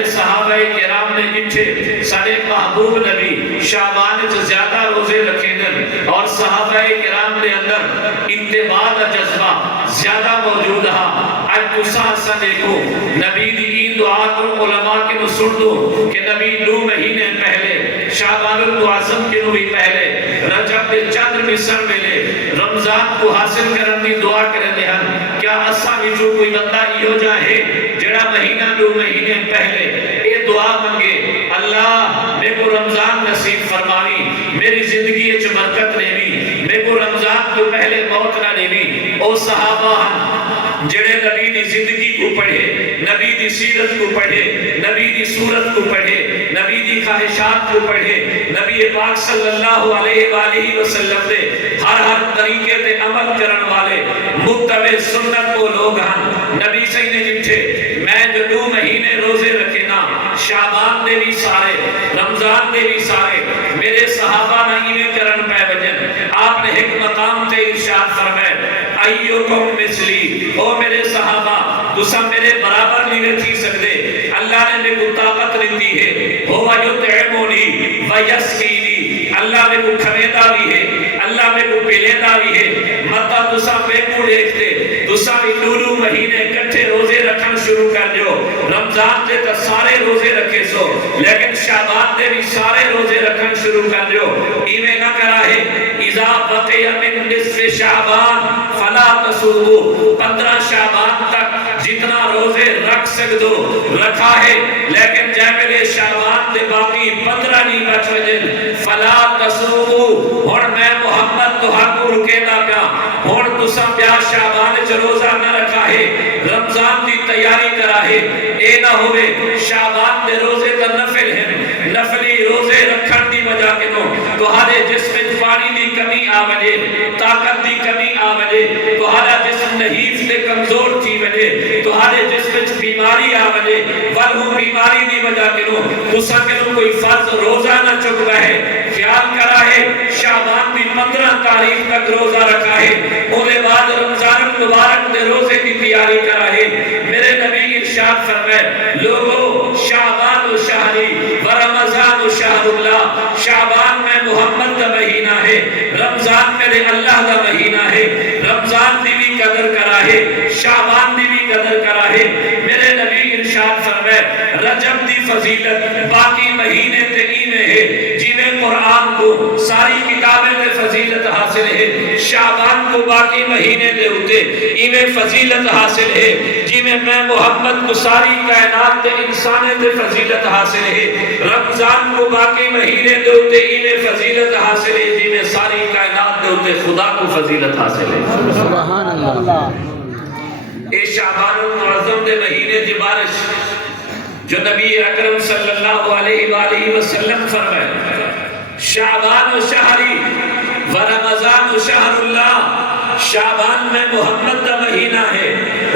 میں صحابہ کرام نے جتھے سارے محبوب نبی شعبان سے زیادہ روزے رکھے دن اور صحابہ کرام نے اندر اتباع کا جذبہ زیادہ موجود ہے. اج تساں اساں دیکھو نبی دی این دعا کو علماء کے نو سن دو کہ نبی 2 مہینے پہلے شعبان المعظم کے نو بھی پہلے رجب دے چند مسن ویلے رمضان کو حاصل کرن دی دعا کرتے ہیں. کیا اساں وچوں کوئی بندہ ایہو جا ہے جڑا مہینہ 2 مہینے پہلے یہ دعا منگے اللہ میرے کو رمضان نصیب فرماوی, میری زندگی وچ برکت دیوی, میرے کو رمضان تو پہلے موت نہ دیوی. او صحابہ جڑے نبی دی زندگی کو پڑھے, نبی دی سیرت کو پڑھے, نبی دی صورت کو پڑھے, نبی دی خواہشات کو پڑھے, نبی پاک صلی اللہ علیہ وآلہ وسلم دے ہر طریقے تے عمل کرن والے متبع سنت کو لوگ ہیں. نبی صحیح نے جتھے میں جو 2 مہینے روزے رکھے نا شعبان دے بھی سارے رمضان دے بھی سارے میرے صحابہ نہ ایویں کرن پے وجن. آپ نے ایک مقام تے ارشاد فرمایا ایوکم مثلی, او میرے صحابہ تساں میرے برابر نہیں تھی سکتے. اللہ نے میرے کو طاقت دیتی ہے, ہوا یطعمونی ویسقینی, اللہ میرے کو کھویندا بھی ہے, اللہ میرے کو پلیندا بھی ہے. متا تساں بے کو دیکھتے تساں 2 مہینے کٹھے روزے رکھن شروع کر دیو. رمضان دے تے سارے روزے رکھے سو لیکن شعبان دے بھی سارے روزے رکھن شروع کر دیو. ایویں نہ کرا ہے اذا بقی من نصف شعبان فلا تصوموا, 15 شعبان تک جتنا روزے رکھ سکدو رکھا ہے لیکن جے ویلے شعبان دے باقی 15 نہیں بچ وجن فلا تصوموا. ہن میں محمد تہاکو رکیندا پیا, ہن تساں پیا شعبان وچ روزہ نہ رکھا ہے, رمضان دی تیاری کرا ہے. اے نہ ہوے شعبان دے روزے تے نفل ہیں, نفلی روزے رکھن دی وجہ کنوں تہاڈے جسم وچ پانی دی کمی آ وجے, طاقت دی کمی آ وجے, تہاڈا جسم نحیف تے کمزور تھی وجے, تہاڈے جسم وچ بیماری آ وجے, ول ہو بیماری دی وجہ کنوں تساں کنوں کوئی فرض روزہ نہ چکدا ہے. خیال کرا ہے شعبان دی 15 تاریخ تک روزہ رکھا ہے, او دے بعد رمضان المبارک دے روزے کی تیاری کرا ہے. میرے نبی ارشاد فرمائے لوگو شعبان و شہری و رمضان و شہر اللہ, شعبان میں محمد کا مہینہ ہے, رمضان میرے اللہ کا مہینہ ہے. رمضان دی بھی قدر کرا ہے, شعبان دی بھی قدر کرا ہے. میرے نبی ارشاد فرمائے رجب دی فضیلت باقی مہینے تے ایویں ہے جویں قرآن کو ساری کتابیں تے فضیلت حاصل ہے, شعبان کو باقی مہینے دے ہوتے ایویں فضیلت حاصل ہے جویں میں محمد کو ساری کائنات تے انسانے تے فضیلت حاصل ہے. رمضان کو باقی مہینے دے ہوتے ایویں فضیلت حاصل ہے جویں ساری کائنات دے ہوتے خدا کو فضیلت حاصل ہے. سبحان اللہ. اے شعبان المعظم دے مہینے دی بارش جو نبی اکرم صلی اللہ علیہ وآلہ وسلم فرمائے شعبان و شہری و رمضان و شہر اللہ, شعبان میں محمد کا مہینہ ہے,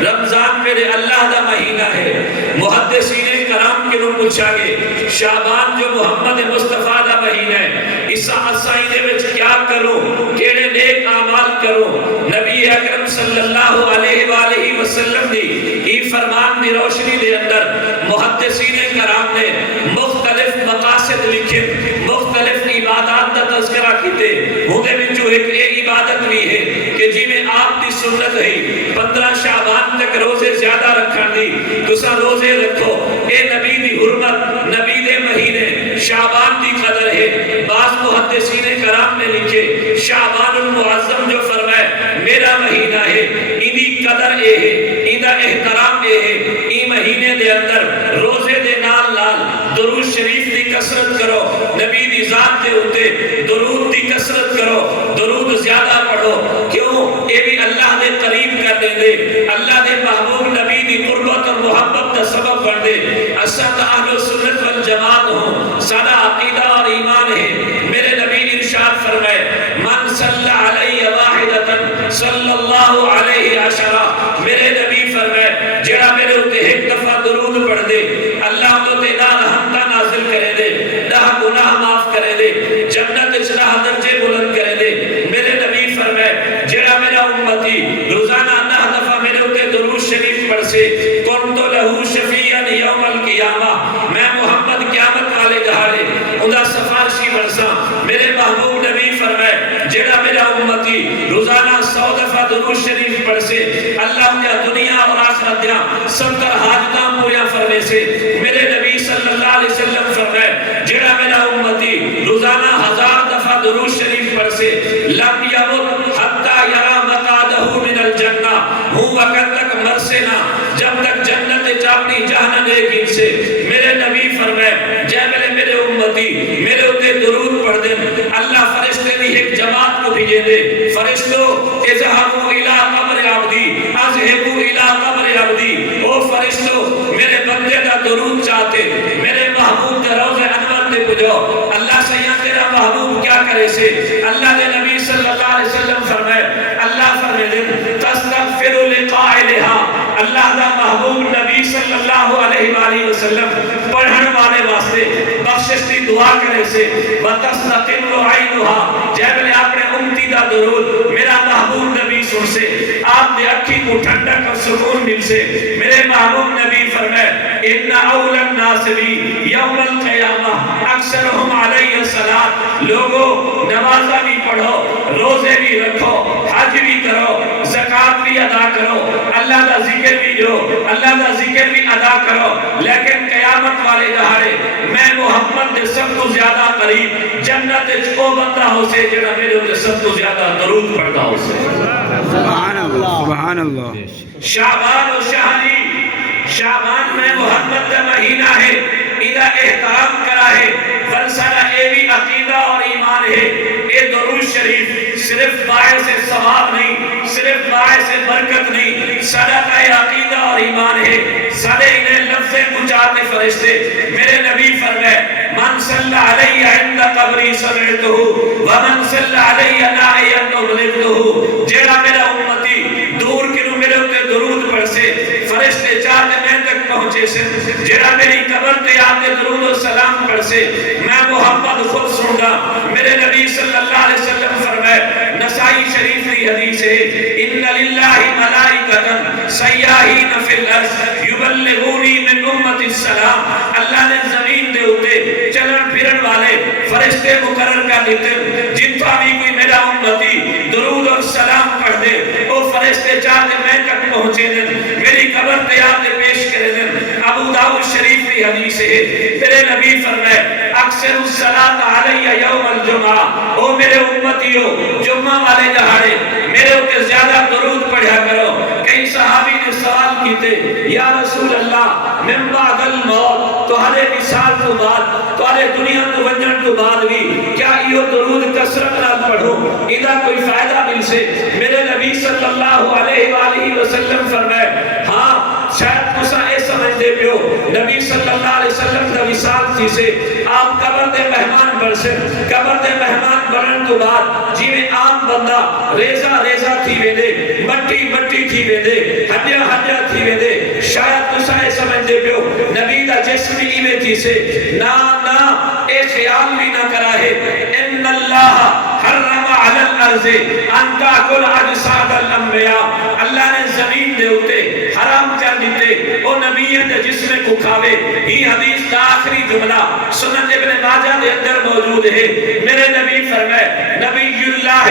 رمضان میرے اللہ کا مہینہ ہے. محدثین کرام کے لوگ پوچھا گے شعبان جو محمد مصطفیٰ کا مہینہ ہے اساں دے وچ کیا کروں, کیڑے نیک اعمال کروں. نبی اکرم صلی اللہ علیہ وآلہ وسلم دی ای فرمان دی روشنی دے اندر محدثین کرام نے مختلف مقاصد لکھے, مختلف عبادات کا تذکرہ کیتے. اودے وچوں ایک عبادت بھی ہے کہ جی میں آپ دی سنت ہے 15 شعبان تک روزے زیادہ رکھن دی, تساں روزے رکھو. اے نبی دی حرمت, نبی دے مہینے شعبان دی قدر ہے. بعض محدثین کرام نے لکھے شعبان المعظم جو فرمائے میرا مہینہ ہے, ایدی قدر اے ہے, ایدہ احترام اے ہے. ای مہینے دے اندر روزے دے نال نال درود شریف دی کثرت کرو, نبی دی ذات دے ہوتے درود دی کثرت کرو, درود زیادہ پڑھو. کیوں؟ اے بھی اللہ دے قریب کر دے دے, اللہ دے محبوب نبی دی قربت اور محبت دا سبب بڑھ دے. اسد اہل سنت والجماعت ہوں, سادہ عقیدہ اور ایمان ہے. میرے نبی ارشاد فرمائے من صلی علیہ واحدتا صلی اللہ علیہ عشرہ, میرے نبی فرمائے جڑا میرے ہوتے ایک دفعہ درود پڑھ دے اللہ ہوتے نہ رحمتہ نازل کرے دے, نہ گناہ معاف کرے دے, جنت اچھلا درجے بلند کرے دے. میرے نبی فرمائے جڑا میرا امتی روزانہ 9 دفعہ میرے ہوتے درود شریف پڑھ سے کنت لہو شفیعا یوم القیامہ, ادا سفارشی برسا میرے محبوب نبی فرمائے جیڑا میرا امتی روزانہ 100 دفعہ درود شریف پڑھ سے اللہ یا دنیا اور آخرت دیا 70 حاجتاں پوریا فرمے سے میرے نبی صلی اللہ علیہ وسلم فرمائے جیڑا میرا امتی روزانہ 1000 دفعہ درود شریف پڑھ سے لم یمت حتی یرا مقعدہ من الجنہ ہوں وقت تک مرسے نہ جب تک جنت چاپنی جہنم ایک سے میرے نبی فرمائے جے میرے امتی میرے اتے درود پڑھ دیں اللہ فرشتے دی ایک جماعت کو بھیجے دے فرشتو اذهبوا الى قبر عبدی اذهبوا الى قبر عبدی او فرشتو میرے بندے دا درود چاہتے میرے محبوب دے روضہ انور دے پجو اللہ سیاں تیرا محبوب کیا کرے سے اللہ دے نبی صلی اللہ علیہ وسلم فرمائے اللہ فرمائے دے تستغفر لقائلها اللہ دا محبوب نبی صلی اللہ علیہ وآلہ وسلم پڑھن والے واسطے بخشش دی دعا کرے سے وَتَسْتَقِمُ عَيْنُهَا جے بلے اپنے امتی دا درود میرا محبوب نبی سن سے آپ دے اکھی کو ٹھنڈک اور سکون مل سے میرے محبوب نبی فرمائے ان اول الناس بی یوم القیامہ اکثرہم علیہ الصلاۃ لوگوں نمازہ بھی پڑھو روزے بھی رکھو حج بھی کرو زکات بھی ادا کرو اللہ کا ذکر بھی جو اللہ کا ذکر بھی ادا کرو لیکن قیامت والے دہاڑے میں محمد دے سب کو زیادہ قریب جنت کو بندہ ہو سے جڑا میرے دے سب کو زیادہ درود پڑھتا ہو سے سبحان اللہ سبحان اللہ شعبان و شہری شعبان میں محمد دا مہینہ ہے ادھا احترام کرا ہے فلسلہ اے بھی عقیدہ اور ایمان ہے اے درود شریف صرف باعث ثواب نہیں صرف باعث برکت نہیں صدقہ عقیدہ اور ایمان ہے سارے انہیں لفظ پہنچاتے فرشتے میرے نبی فرمائے من صلی علیہ عند قبری سمعتہ ومن صلی علیہ نائی ان ابلغتہ جیڑا میرا امتی دور کنو میرے اتے درود پڑھ سے فرشتے چاہتے میں تک پہنچے سے جیڑا میری قبر تے آتے درود و سلام پڑھ سے میں محمد خود سن گا میرے نبی صلی اللہ علیہ وسلم فرمائے نسائی شریف کی حدیث ہے ان للہ ملائکتا سیاہین فی الارض یبلغونی من امت السلام اللہ نے زمین دے ہوتے چلن پھرن والے فرشتے مقرر کر دیتے جتنا بھی کوئی میرا امتی درود اور سلام پڑھ دے وہ فرشتے چاہتے میں تک پہنچے دیں میری قبر تیار پیش کرے دیں ابو داؤد شریف کی حدیث ہے میرے نبی فرمائے اکثر الصلاۃ علیہ یوم الجمعہ او میرے امتیو جمعہ والے دہاڑے میرے اوپر زیادہ درود پڑھا کرو کئی صحابی نے سوال کیتے یا رسول اللہ من بعد الموت تو ہرے مثال تو بعد تو ہرے دنیا تو ونجن تو بعد بھی کیا یہ درود کثرت نہ پڑھو ادھا کوئی فائدہ مل سے میرے نبی صلی اللہ علیہ وآلہ وسلم فرمائے ہاں شاید تسا اے سمجھ دے پیو نبی صلی اللہ علیہ وسلم دا وصال تھی سے آپ قبر دے مہمان بڑھ سے قبر دے مہمان بڑھن تو بعد جی میں عام بندہ ریزہ ریزہ تھی وے دے مٹی مٹی تھی وے دے ہڈیا ہڈیا تھی وے دے شاید تسا اے سمجھ دے پیو نبی دا جسم بھی ایوے تھی سے نا نا اے خیال بھی نہ کرا ہے ان اللہ حرم علی الارض ان تاکل اجساد الانبیاء اللہ نے زمین دے ہوتے حرام کر دیتے او نبی دے جسم کو کھاوے ہی حدیث کا آخری جملہ سنن ابن ماجہ دے اندر موجود ہے میرے نبی فرمائے نبی اللہ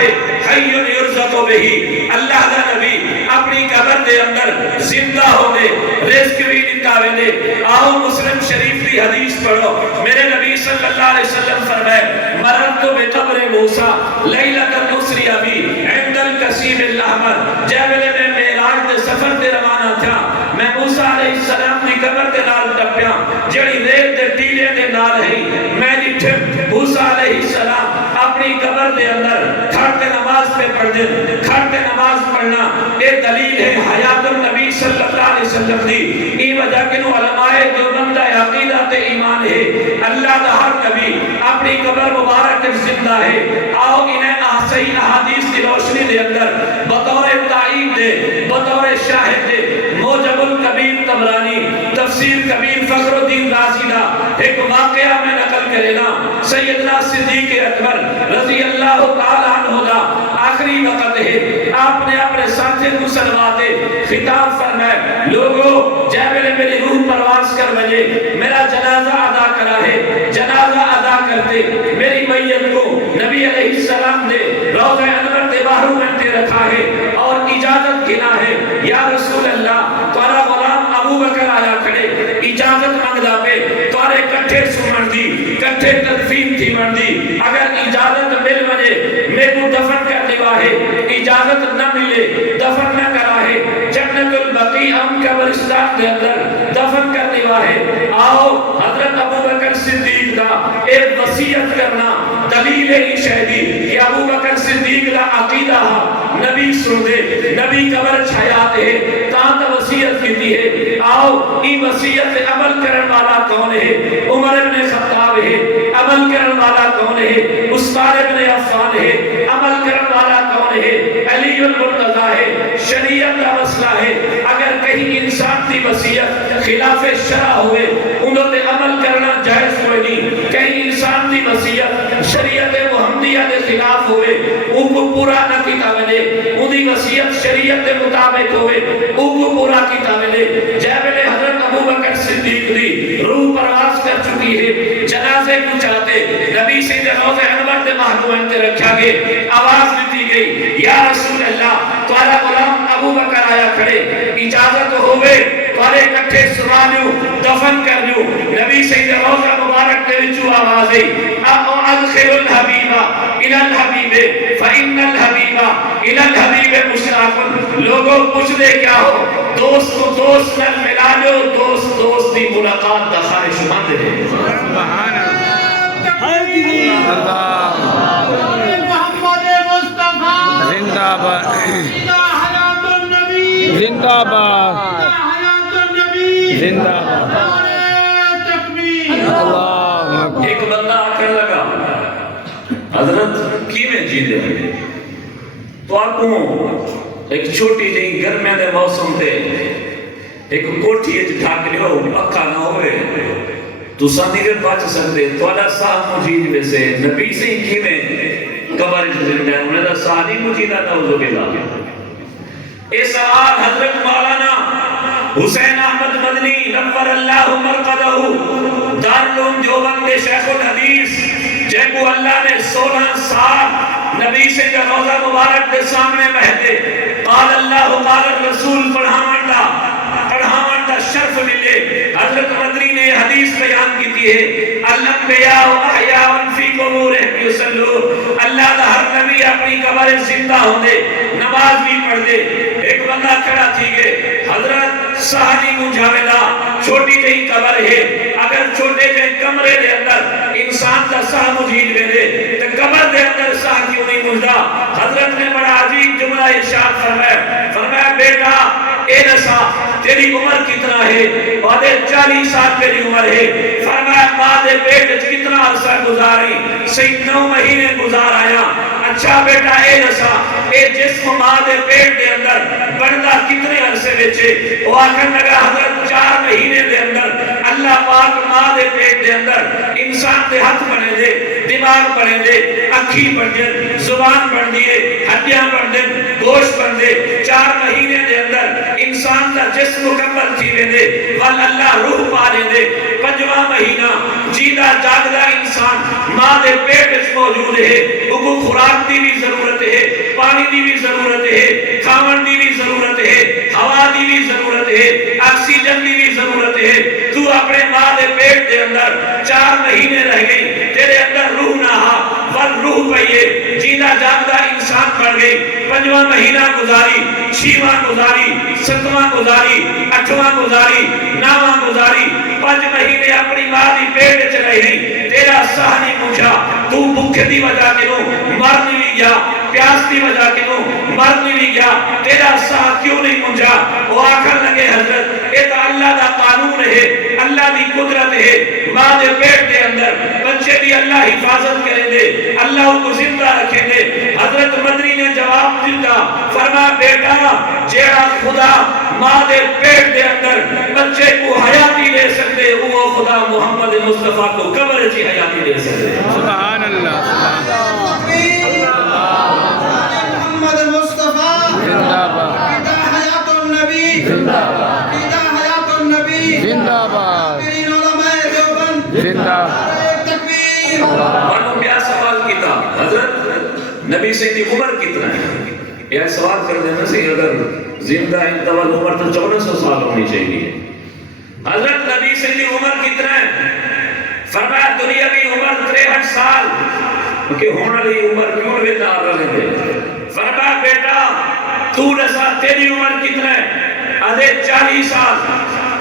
حی یرزق بہی اللہ دا نبی اپنی قبر دے اندر زندہ ہو دے رزق بھی نکاوے دے آؤ مسلم شریف کی حدیث پڑھو میرے نبی صلی اللہ علیہ وسلم فرمائے مرد بے قبر موسیٰ لیلت النصری ابی عند القسیم الاحمر جیبلے میں معراج دے سفر دے روانہ تھا میں موسیٰ علیہ السلام دی قبر دے نال ٹپیا جڑی ریت دے ٹیلے دے نال ہے میں جٹھے موسیٰ علیہ السلام اپنی قبر دے اندر کھڑتے نماز پہ پڑھ دے کھڑتے نماز پڑھنا یہ دلیل ہے حیات النبی صلی اللہ علیہ وسلم دی ای وجہ کنو علماء جو بندہ عقیدہ تے ایمان ہے اللہ دا ہر نبی اپنی قبر مبارک زندہ ہے آؤ انہیں صحیح احادیث کی روشنی دے اندر بطور تعیب دے بطور شاہد دے موجب الکبیر طبرانی تفسیر کبیر فخر الدین رازی دا ایک واقعہ میں نقل کرینا سیدنا صدیق اکبر رضی اللہ تعالیٰ عنہ دا آخری وقت ہے آپ نے اپنے ساتھے کو سلواتے خطاب فرمائے لوگوں جے میرے میری روح پرواز کر بجے میرا جنازہ ادا کرا ہے جنازہ ادا کرتے میری میت کو نبی علیہ السلام نے روضہ انور دے باہروں میں رکھا ہے اور اجازت گنا ہے یا رسول اللہ تارا غلام ابو بکر آیا کھڑے اجازت منگدا پہ تارے کٹھے سمن دی کٹھے تدفین تھی من دی اگر اجازت مل وجے میں کو دفن کرنے واہے اجازت نہ ملے دفن نہ کرا ہے جنت البقیع ہم قبرستان دے اندر دفن کرنے واہے آؤ حضرت ابو بکر صدیق دا ایک وصیت کرنا دلیل شہدی کہ ابو بکر صدیق دا عقیدہ نبی سن دے نبی قبر چھایات ہے تاں وصیت کیتی ہے آؤ ای وصیت عمل کرن والا کون ہے عمر ابن خطاب ہے عمل کرن والا کون ہے عثمان ابن عفان ہے عمل کرن والا کون ہے علی المرتضی ہے شریعت کا مسئلہ ہے اگر کہیں انسان کی وصیت خلاف شرع ہوئے انہوں نے عمل کرنا جائز ہوئے نہیں کہیں انسان کی وصیت شریعت محمدیہ کے خلاف ہوئے ان کو پورا نہ کیتا وجے انہی وصیت شریعت کے مطابق ہوئے ان کو پورا کیتا وجے جیبلے حضرت ابو بکر صدیق دی روح پرواز کر چکی ہے جنازے کو چاہتے نبی سے روضہ انور دے محروم تے رکھا گئے آواز دیتی گئی یا رسول اللہ تمہارا غلام ابو بکر آیا کھڑے اجازت ہوئے تمہارے کٹھے سنانیو دفن کرنیو نبی سے روضہ مبارک دے وچوں آواز ہے ادخل الحبیبہ الى الحبیب فإن الحبیب الى الحبیب مشتاق لوگوں پوچھ دے کیا ہو دوست کو دوست نہ ملا لو دوست دوست دی ملاقات دا خواہش مند ہے سبحان اللہ محمد مصطفیٰ زندہ باد حیات النبی زندہ باد حیات النبی زندہ باد تکبیر اللہ اکبر ایک بندہ آکر لگا حضرت کی میں جی دے تو آپ کو ایک چھوٹی جی گرمے دے موسم تے ایک کوٹھی ہے جھاک لیو پکا نہ ہوئے تو سانی کے بچ سکتے تو اللہ صاحب مجید میں سے نبی سے کی میں قبر زندہ انہیں دا سانی مجیدہ نوزو باللہ اے سوال حضرت مولانا حسین احمد مدنی نور اللہ مرقدہ دارالعلوم دیوبند کے شیخ الحدیث جن کو اللہ نے 16 سال نبی سے کا روضہ مبارک کے سامنے مہدے قال اللہ قال الرسول پڑھاون دا شرف ملے حضرت مدنی نے حدیث بیان کی تھی ہے الانبیاء احیاء فی قبورہم یصلون اللہ دا ہر نبی اپنی قبر زندہ ہوندے نماز بھی پڑھ دے ایک بندہ کھڑا تھی گئے حضرت سہانی مجھاویدہ چھوٹی جہی قبر ہے اگر چھوٹے جہی کمرے دے اندر انسان دا سہ مجھید میں دے تو قبر دے اندر سہ کیوں نہیں مجھدا حضرت نے بڑا عجیب جملہ ارشاد فرمایا بیٹا اے نسا تیری عمر کتنا ہے اور 40 سال تیری عمر ہے فرمایا ماں دے پیٹ کتنا عرصہ گزاری 9 مہینے گزار آیا اچھا بیٹا اے نسا اے جسم ماں دے پیٹ دے اندر بڑھدا کتنے عرصے وچے وہ آخر لگا حضرت 4 مہینے دے اندر اللہ پاک ماں دے پیٹ دے اندر انسان دے ہاتھ بنے دے دماغ بنے دے اکھی بن دے زبان بن دیے ہڈیاں بن دے گوشت بن دے 4 مہینے دے اندر انسان دا جسم مکمل تھی لے دے وال اللہ روح پا لے دے 5واں مہینہ جیدہ جاگدہ انسان ماں دے پیٹ اس موجود ہے وہ خوراک دی بھی ضرورت ہے پانی دی بھی ضرورت ہے کھاون دی بھی ضرورت ہے ہوا دی بھی ضرورت ہے آکسیجن دی بھی ضرورت ہے تو اپنے ماں دے پیٹ دے اندر 4 مہینے رہ گئی تیرے اندر روح نہ ور روح پئیے جیدہ جاگدہ انسان بڑھ گئی 5واں مہینہ گزاری 6واں گزاری 7واں گزاری 8واں گزاری 9واں گزاری 5 مہینے اپنی ماں دی پیٹ چ رہی تیرا سہ نہیں پوچھا تو بھوک دی وجہ کیوں مر نہیں گیا پیاس دی وجہ کیوں مر نہیں گیا تیرا سہ کیوں نہیں پوچھا وہ آخر لگے حضرت یہ تو اللہ دا قانون ہے اللہ دی قدرت ہے ماں دے پیٹ دے اندر بچے دی اللہ حفاظت کرے دے اللہ کو زندہ رکھے دے حضرت مدنی نے جواب دیتا فرما بیٹا جیڑا خدا ماں دے پیٹ دے اندر بچے کو حیاتی دے سکتے وہ خدا محمد مصطفیٰ کو قبر کی حیاتی دے سکتے سبحان اللہ محمد مصطفیٰ زندہ باد حیات النبی حیات النبی زندہ باد علماء دیوبند زندہ تکبیر اور بیا سوال کیتا حضرت نبی سے دی عمر کتنا ہے؟ یہ سوال کر دینا سے اگر زندہ انتوال عمر تو 1400 سال ہونی چاہیے. حضرت نبی سے دی عمر کتنا ہے؟ فرمایا دنیاوی عمر 63 سال. کہ ہونے والی عمر کیوں ویدار رہے دے؟ فرمایا بیٹا تو نسا تیری عمر کتنا ہے؟ آدھے 40 سال.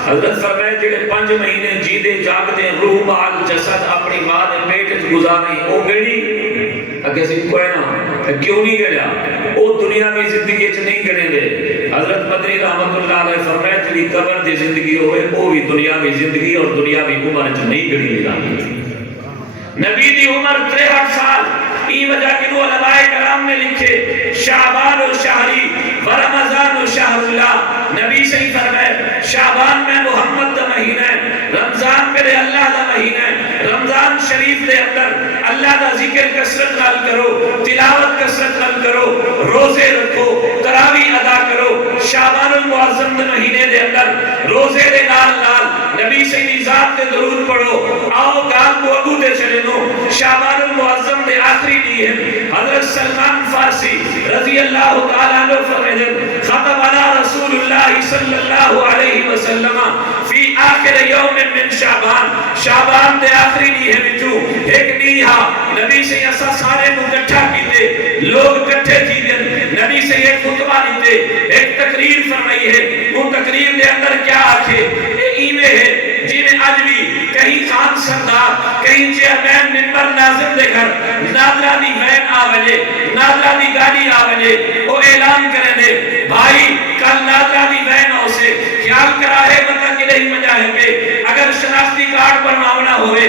حضرت فرمایا جڑے 5 مہینے جیدے جاگدے روح مال جسد اپنی ماں نے پیٹ گزارے او گڑی اگے سی کوئی نہ کیوں نہیں گڑیا او دنیاوی زندگی چ نہیں گڑے دے. حضرت مدنی رحمت اللہ علیہ فرمایا جڑی قبر دی زندگی ہوئے او بھی دنیاوی زندگی اور دنیاوی عمر چ نہیں گڑی جاندی. نبی دی عمر 63 سال. ای وجہ کہ وہ علماء کرام نے لکھے شعبان و شہری و رمضان و شہر اللہ. نبی سے ہی فرمائے شعبان میں محمد دا مہینہ ہے, رمضان میرے اللہ دا مہینہ ہے. رمضان شریف دے اندر اللہ دا ذکر کثرت نال کرو, تلاوت کثرت نال کرو, روزے رکھو, تراویح ادا کرو. شعبان المعظم دے مہینے دے اندر روزے دے نال نال نبی سیدی ذات تے درود پڑھو. آؤ گال کو اگو دے چلے نو شعبان المعظم دے آخری دی ہے. حضرت سلمان فارسی رضی اللہ تعالیٰ عنہ فرمائے ختم علی رسول اللہ صلی اللہ علیہ وسلم فی آخر یوم من شعبان. شعبان دے آخری دی ہے بچو ایک نیہا نبی سے ایسا سارے کو کٹھا کیتے لوگ کٹھے تھی دن نبی سے ایک خطبہ دیتے ایک تقریر فرمائی ہے. وہ تقریر دے اندر کیا آکھے ایمیں ہے جی میں آج بھی کہیں خان سردار کہیں چیئرمین ممبر ناظم دے گھر نادرہ دی وین آوجے نادرہ دی گاڑی آوجے وہ اعلان کریں دے بھائی کل نادرہ دی وین آو سے خیال کرا ہے بتا کہ نہیں مجاہے پہ اگر شناختی کارڈ بنوانا ہوئے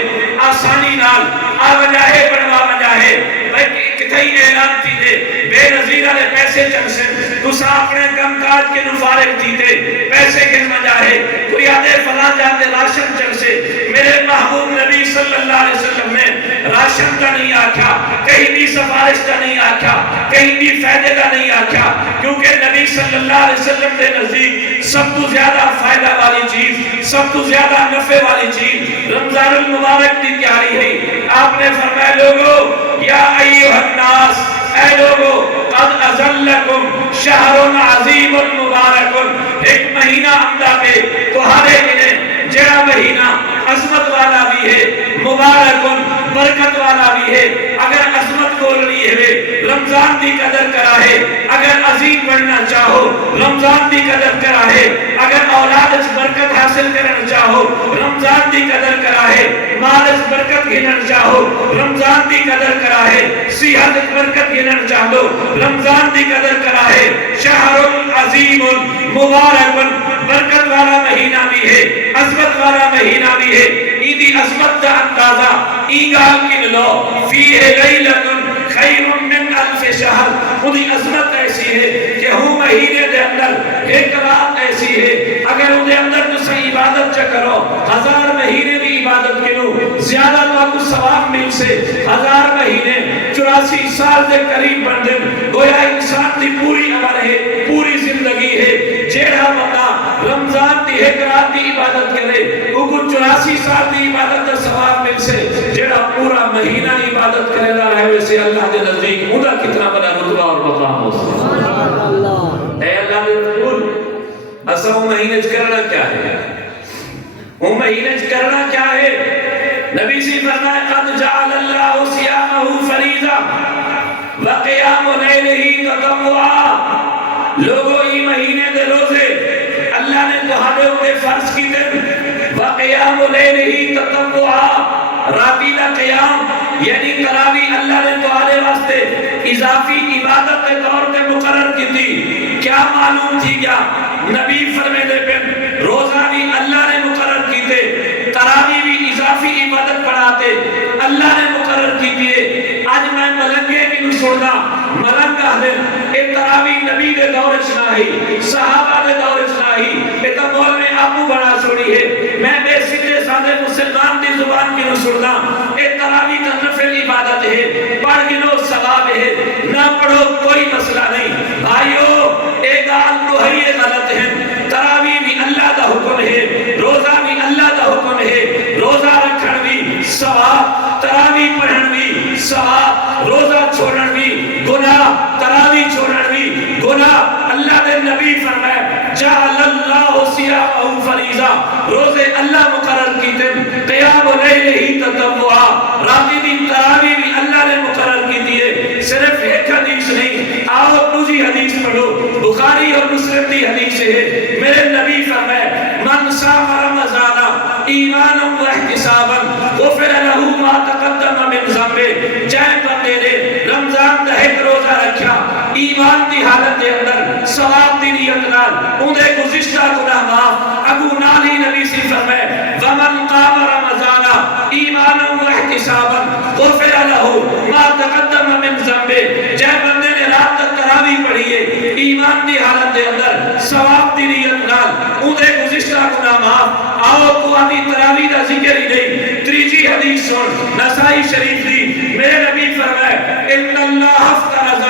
آسانی نال آوجاہے بنوا مجاہے بھائی کتھائی اعلان تھی دے بے نظیرہ نے پیسے چنسن تسا اپنے کم کاج کے نفارق تھی دے پیسے کن مجاہے کوئی آدھے فلاں جاتے راشن چنسے. میرے محبوب نبی صلی اللہ علیہ وسلم نے راشن کا نہیں آکھا, کہیں بھی سفارش کا نہیں آکھا, کہیں بھی فائدے کا نہیں آکھا, کیونکہ نبی صلی اللہ علیہ وسلم کے نزدیک سب تو زیادہ فائدہ والی چیز سب تو زیادہ نفع والی چیز رمضان المبارک کی تیاری ہے. آپ نے فرمایا لوگو یا ایوہ الناس اے لوگو قد ازلکم شہر عظیم مبارک. ایک مہینہ امدہ پہ تمہارے گنے جڑا مہینہ عظمت والا بھی ہے مبارکن برکت والا بھی ہے. اگر عظمت بول رہی ہے رمضان دی قدر کرا ہے, اگر عظیم بڑھنا چاہو رمضان دی قدر کرا ہے, اگر اولاد اس برکت حاصل کرنا چاہو رمضان دی قدر کرا ہے, مال اس برکت گھنن چاہو رمضان دی قدر کرا ہے, صحت اس برکت گھنن چاہو رمضان دی قدر کرا ہے. شہر عظیم مبارکن برکت والا مہینہ بھی ہے عظمت والا مہینہ بھی ہے. ایدی عظمت دا اندازہ ایگال کی لو فیہ لیلتن خیر من الف شہر. خودی عظمت ایسی ہے کہ ہوں مہینے دے اندر ایک رات ایسی ہے اگر اندے اندر تو صحیح عبادت چا کرو 1000 مہینے بھی عبادت کرو زیادہ تو آپ کو ثواب مل سے. 1000 مہینے 84 سال دے قریب بندن گویا انسان دی پوری عمر ہے پوری زندگی ہے. جیڑا بندہ رمضان دی ایک رات دی عبادت کرے وہ کو 84 سال دی عبادت دا ثواب مل سے. جیڑا پورا مہینہ عبادت کرے دا رہے ویسے اللہ کے نزدیک ادا کتنا بڑا رتبہ اور مقام ہو سکتا. اے اللہ کے رسول اصلا وہ مہینہ کرنا کیا ہے؟ وہ مہینہ کرنا کیا ہے؟ نبی سے فرمایا قد جعل اللہ صیامہ فریضہ وقیام لیلہ تطوعا. لوگوں یہ مہینے دے روزے اللہ نے تہاڈے اوپر فرض کی دے وقیام لیلہ تطوعا. راتی دا قیام یعنی تراویح اللہ نے تہاڈے واسطے اضافی عبادت کے طور پہ مقرر کی تھی. کیا معلوم تھی کیا نبی فرمے دے پہ روزہ بھی اللہ نے مقرر کی تھے, تراویح بھی اضافی عبادت پڑھاتے اللہ نے مقرر کی تھی. آج میں ملنگے کی نسوڑنا ملنگ آدھر ایک تراویح نبی دے دور چناہی صحابہ دے دور چناہی ایک مول میں آپو بڑا چھوڑی ہے. میں بے سکتے سادے مسلمان دی زبان کی نسوڑنا ایک تراویح کا نفل عبادت ہے, پڑھ گنو ثواب ہے, نہ پڑھو کوئی مسئلہ نہیں. بھائیو ایک آل نوہی غلط ہے. تراویح بھی اللہ دا حکم ہے, روزہ بھی اللہ دا حکم ہے, روزہ رکھن بھی ثواب, تراویح ثواب روزہ چھوڑن بھی گناہ تراوی چھوڑن بھی گناہ اللہ دے نبی فرمائے جعل اللہ صیامہ فریضہ روزے اللہ مقرر کی دن قیام لیل ہی تطوعا راتی دن تراوی بھی اللہ نے مقرر کی دیئے صرف ایک حدیث نہیں آؤ دوسری حدیث پڑھو بخاری اور مسلم کی حدیث ہے میرے نبی فرمائے من صام رمضان ایمانا و احتسابا غفر له ما تقدم من ذنبه جائے بندے نے رمضان دا ایک روزہ رکھا ایمان دی حالت دے اندر ثواب دی نیت نال اندے گزشتہ گناہ معاف ابو نالی نبی سے فرمائے ومن قام رمضان ایمانا و احتسابا غفر له ما تقدم من ذنبه جائے بندے نے رات تک تراوی پڑھی ہے ایمان دی حالت دے اندر ثواب دی نیت نال اندے گزشتہ گناہ معاف آؤ تو آنی تراوی دا ذکر ہی نہیں تریجی حدیث سن نسائی شریف دی میرے نبی فرمائے ان اللہ افترض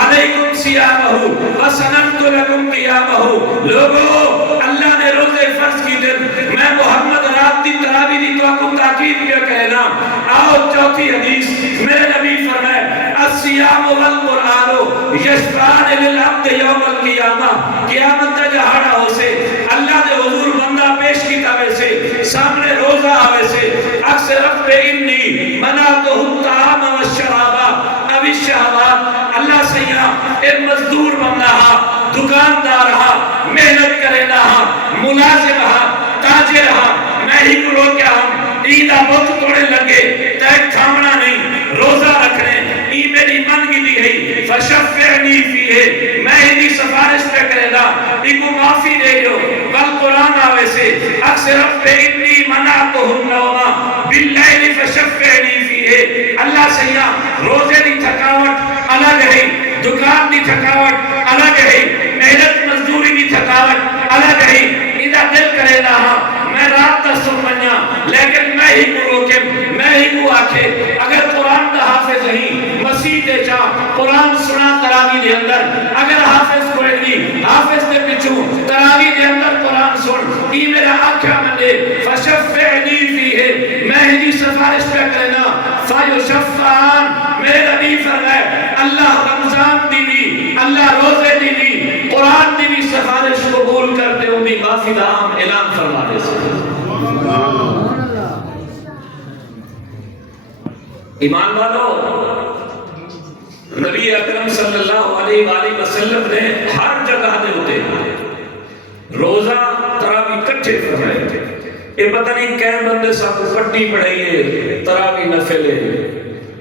علیکم صیامہ وسننت لکم قیامہ لوگو اللہ نے روزے فرض کی دن میں محمد رات دی تراوی دی تو آپ کو تاکید کیا کہنا آؤ چوتھی حدیث میرے نبی فرمائے الصیام والقرآن یشفعان للعبد یوم القیامہ قیامت دا جہاڑا ہو سے اللہ دے حضور بندہ پیش کی تاوے سے سامنے روزہ آوے سے اکثر رب انی مناتو الطعام والشرابا ابی الشہوات اللہ سیاں ایک مزدور بندہ ہا دکاندار ہا محنت کرے نہ ہا ملازم ہا تاجر ہا میں ہی کو لوگ کیا ہوں عیدہ وقت توڑے لگے تیک تھامنا نہیں روزہ رکھنے ای میری من کی دی ہے فشفعنی فیہ میں ہی سفارش پہ کرے گا ایکو معافی دے جو بل قرآن آوے سے اکثر رب انی منعتو النوما باللیل فشفعنی فیہ اللہ سیاں روزے دی تھکاوٹ الگ ہے دکان دی تھکاوٹ الگ ہے محنت مزدوری دی تھکاوٹ الگ ہے ادھا دل کرے رہا میں رات تا سن منیا لیکن میں ہی کو روکے میں ہی کو آکھے اگر قرآن دا حافظ ہی مسیح دے چاہ قرآن سنا تراوی دے اندر اگر حافظ کوئی نہیں حافظ دے پچھو تراوی دے اندر قرآن سن ای میرا آکھا مندے فشفعنی فیہ میں ہی سفارش پہ کرنا فیشفعان میرے نبی فرمائے اللہ رمضان دی بھی اللہ روزے دی بھی قرآن دی بھی سفارش قبول کرتے ہوں بھی معافی دا عام اعلان فرما دے سکتے ایمان والو نبی اکرم صلی اللہ علیہ وآلہ وسلم نے ہر جگہ دے ہوتے روزہ تراوی کٹھے فرمائے تھے یہ پتہ نہیں کہیں بندے صاحب پٹی پڑھائیے تراوی نفلے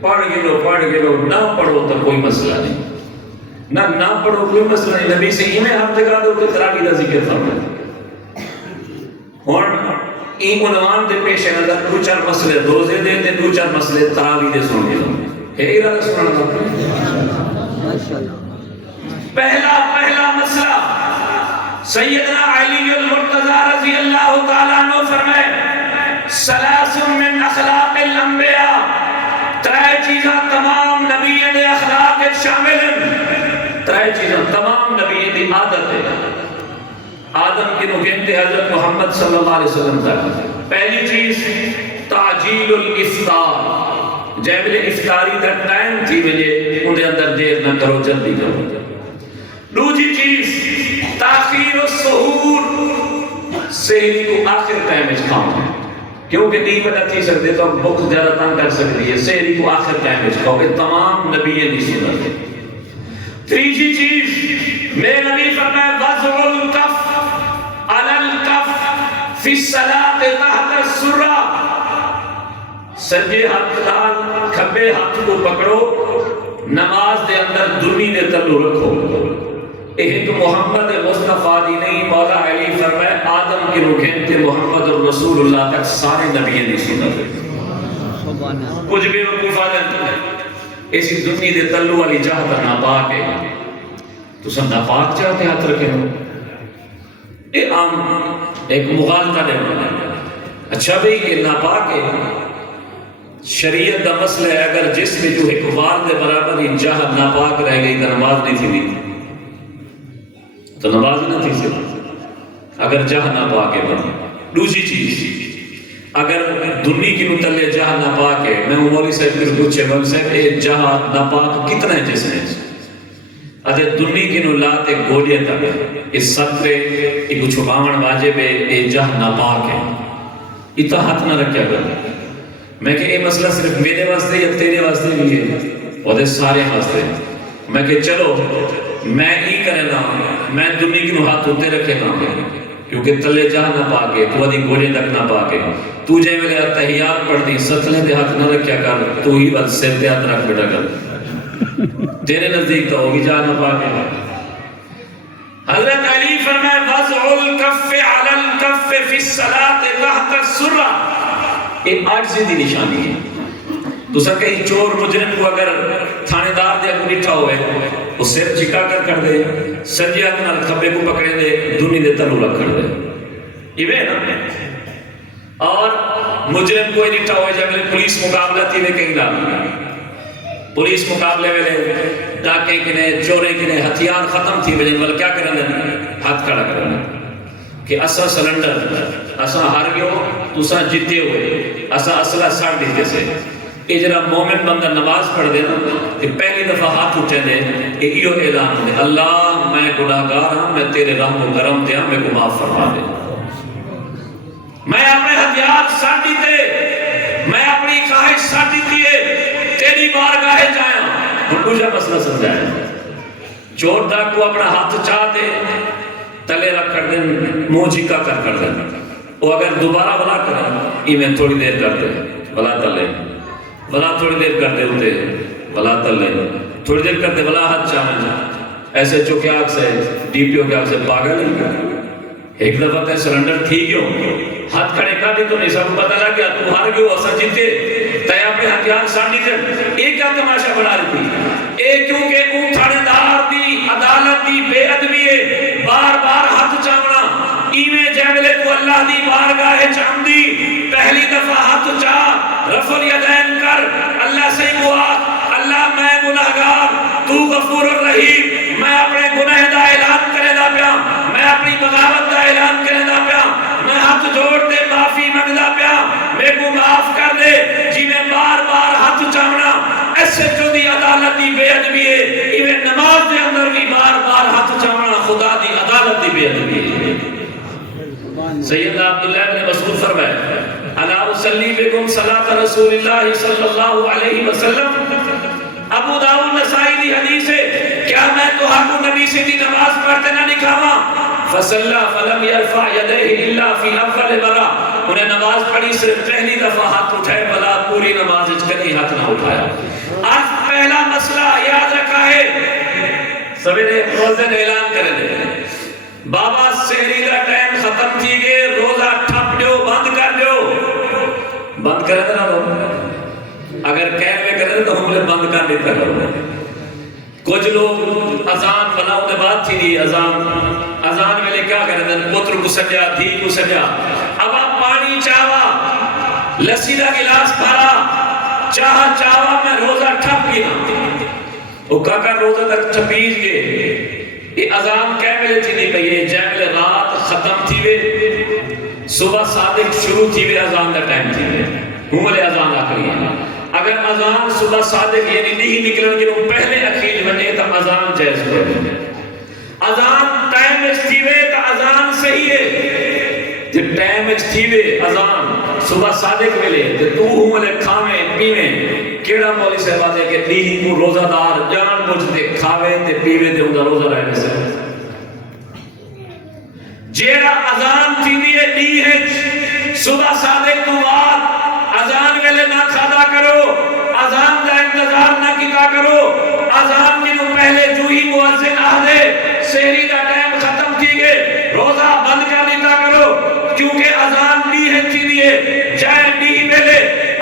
پڑھ گلو نہ پڑھو تو کوئی مسئلہ نہیں نہ پڑھو کوئی مسئلہ نہیں نبی سے انہیں ہر جگہ دے ہوتے تراوی دا ذکر فرمائے اور این عنوان دے پیش نظر دو چار مسئلے روزے دے دے دو چار مسئلے تراوی دے سن گئے ہے ارادہ سننا پہلا مسئلہ سیدنا علی المرتضی رضی اللہ تعالیٰ عنہ فرمائے سلاس من اخلاق الانبیاء ترائے چیزاں تمام نبیین دے اخلاق شامل ہیں ترائے چیزاں تمام نبیین دی عادت ہے آدم کی نگنتے حضرت محمد صلی اللہ علیہ وسلم تک پہلی چیز تعجیل الافطار جیبل افطاری دا ٹائم تھی مجھے انہیں اندر دیر نہ کرو جلدی کرو دوسری چیز تاخیر السحور سحری کو آخر ٹائم اس کھاؤں ہے کیونکہ نہیں پتہ تھی سکتے تو ہم بخت زیادہ تنگ کر سکتے ہیں سحری کو آخر ٹائم اس کھاؤں کہ تمام نبی دی سنت ہے تیسری چیز میرے نبی فرمائے وضع الکف علی الکف فی الصلاۃ تحت السرہ سجے ہاتھ ڈال کھبے ہاتھ کو پکڑو نماز دے اندر دنی دے تلو رکھو ایک محمد مصطفیٰ دی نہیں مولا علی فرمائے آدم کے رکھیں تھے محمد رسول اللہ تک سارے نبی دی سنت ہے کچھ بھی وقوف آدم ایسی دنی دے تلو والی جاہتا ناپاک ہے تو سب ناپاک چاہتے ہاتھ رکھے ہو یہ عام ایک مغالطہ دے اچھا بھی یہ ناپاک ہے شریعت دا مسئلہ ہے اگر جس میں جو ایک وال دے برابر ہی جاہت ناپاک رہ گئی تو نماز نہیں تھی دی تو نماز نہ تھی سی اگر جاہ ناپاک ہے بنی دوسری چیز اگر دنی کی متعلق جہاں ناپاک ہے، میں مولوی صاحب کی پوچھے مولوی صاحب یہ جہاں ناپاک کتنا ہے جس میں ادھے دنی کی نولات ایک گوڑیے تک اس سطرے ایک چھپاون واجب ہے، یہ جہاں ناپاک ہے، اتنا ہاتھ نہ رکھیا کر۔ میں کہ یہ مسئلہ صرف میرے واسطے یا تیرے واسطے بھی ہے اور سارے واسطے۔ میں کہ چلو میں ہی کرے نا، میں دنی کی نو ہاتھ ہوتے رکھے نا، کیونکہ تلے جہاں نہ پاکے تو ادھی گوڑے تک نہ پاکے۔ تو جائے میں تحیات پڑھ دی ستلے دے ہاتھ نہ رکھیا کر، تو ہی بل سر دے ہاتھ رکھ بیٹا کر، تیرے نزدیک تو ہوگی جہاں نہ پاکے۔ حضرت علی فرمائے وضع الکف علی الکف فی الصلاة تحت السرہ، یہ عاجزی دی نشانی ہے۔ تو سر کہیں چور مجرم کو اگر تھانے دار دے کو نٹھا ہوئے وہ سر چکا کر دے، سجی ہاتھ نال کھبے کو پکڑے دے، دنی دے تلو رکھ کر دے، یہ ہے نا۔ اور مجرم کوئی نٹھا ہوئے جب پولیس مقابلہ تھی میں کہیں نہ، پولیس مقابلے میں ڈاکے کنے چورے کنے ہتھیار ختم تھی وجہ بل کیا کرنے ہاتھ کھڑا کرنے کہ اسا سلنڈر اسا ہار گئے ہو تو اسا جیتے ہوئے اسا اصلہ ساڑ دیتے سے۔ یہ جرا مومن بندہ نماز پڑھ دے نا کہ پہلی دفعہ ہاتھ اٹھے دے کہ ایو اعلان دے اللہ میں گناہگار ہوں، میں تیرے رحم و کرم دیا، میں کو معاف فرما دے، میں اپنے ہتھیار ساڑ دیتے، میں اپنی خواہش ساڑ دیتی ہے، تیری بارگاہ جائیں۔ اور دوسرا مسئلہ سمجھائیں، چور ڈاکو اپنا ہاتھ چاہ دے تلے رکھ کر دیں، منہ جھکا کر دیں، وہ اگر دوبارہ بلا کریں میں تھوڑی دیر کر دیں بلا تلے، بلا تھوڑی دیر کر دے ہوتے بلا تلے، تھوڑی دیر کر دے بلا ہاتھ چاہیں، ایسے چوکے آگ سے ڈی پی او کے آگ سے پاگل نہیں۔ ایک دفعہ تے سرنڈر تھی گیوں ہاتھ کھڑے کر دی تو نہیں سب پتہ لگ گیا تو ہار گیو اسا جیتے تے اپنے ہتھیار ساڑ دیتے۔ ایک کیا تماشا بنا رہی اے کیونکہ اون تھانے دار دی عدالت دی بے ادبی ہے، بار بار ہاتھ چاہنا ایویں جیولے تو اللہ دی بارگاہ چاہم دی، پہلی دفعہ ہاتھ چاہ رفع الیدین کر، اللہ سے دعا اللہ میں گناہگار تو غفور الرحیم، میں اپنے گناہ دا اعلان کرے دا پیا، میں اپنی بغاوت دا اعلان کرے دا پیا، میں ہاتھ جوڑ دے معافی منگدا پیا، میں کو معاف کر دے۔ جی میں بار بار ہاتھ چاہنا ایسے جو دی عدالت دی بے ادبی ہے، ایویں نماز دے اندر بھی بار بار ہاتھ چاہنا خدا دی عدالت دی بے ادبی ہے۔ سیدنا عبداللہ بن مسعود فرمائے الا اصلی بکم صلاۃ رسول اللہ صلی اللہ علیہ وسلم، ابو داؤد نسائی دی حدیث ہے کیا میں تو حق نبی سے دی نماز پڑھتے نہ نکھاواں؟ فصلى فلم يرفع يديه الا في اول مرہ، انہیں نماز پڑھی صرف پہلی دفعہ ہاتھ اٹھائے بلا پوری نماز اچ کبھی ہاتھ نہ اٹھایا۔ آج پہلا مسئلہ یاد رکھا ہے، سویرے روزے اعلان کرے دے بابا سحری دا ٹائم ختم تھی گئے، روزہ ٹھپ دیو بند کر دیو، بند کرے دے نا اگر کہوے کرے تو ہم نے بند کر دیتا کرو۔ کچھ لوگ اذان بناؤ دے بعد تھی دی اذان میں لے کیا کرے دے پتر کو سجا دھی کو سجا، اب آپ پانی چاہوا لسی دا گلاس بھرا چاہوا میں روزہ ٹھپ گیا، وہ کہا روزہ تک ٹھپیج گئے۔ یہ اذان کہوے تھی نہیں پہیے جائے رات ختم تھی وے صبح صادق شروع تھی وے اذان دا ٹائم تھی وے ہمارے اذان آخری ہے۔ اگر اذان صبح صادق یعنی نہیں نکلن کے وہ پہلے اخیر بنے تو اذان جائز ہوئے، اذان ٹائم اچ تھی وے تو اذان صحیح ہے، جب ٹائم اچ تھی وے اذان صبح صادق ملے تو ہمارے کھاویں پیویں کیڑا مولی صاحب آتے کہ لیہی کو روزہ دار جان بجھتے کھاوے تے پیوے تے اندھا روزہ رہنے سے جیڑا اذان تھی دیئے لی ہے صبح صادق تو بعد اذان ویلے نہ کھادا کرو، اذان دا انتظار نہ کیتا کرو، اذان کی نو پہلے جو ہی مؤذن آدھے سحری دا ٹائم ختم تھی گئے روزہ بند کر دیتا کرو، کیونکہ اذان لی ہے تھی دیئے جائے لی ویلے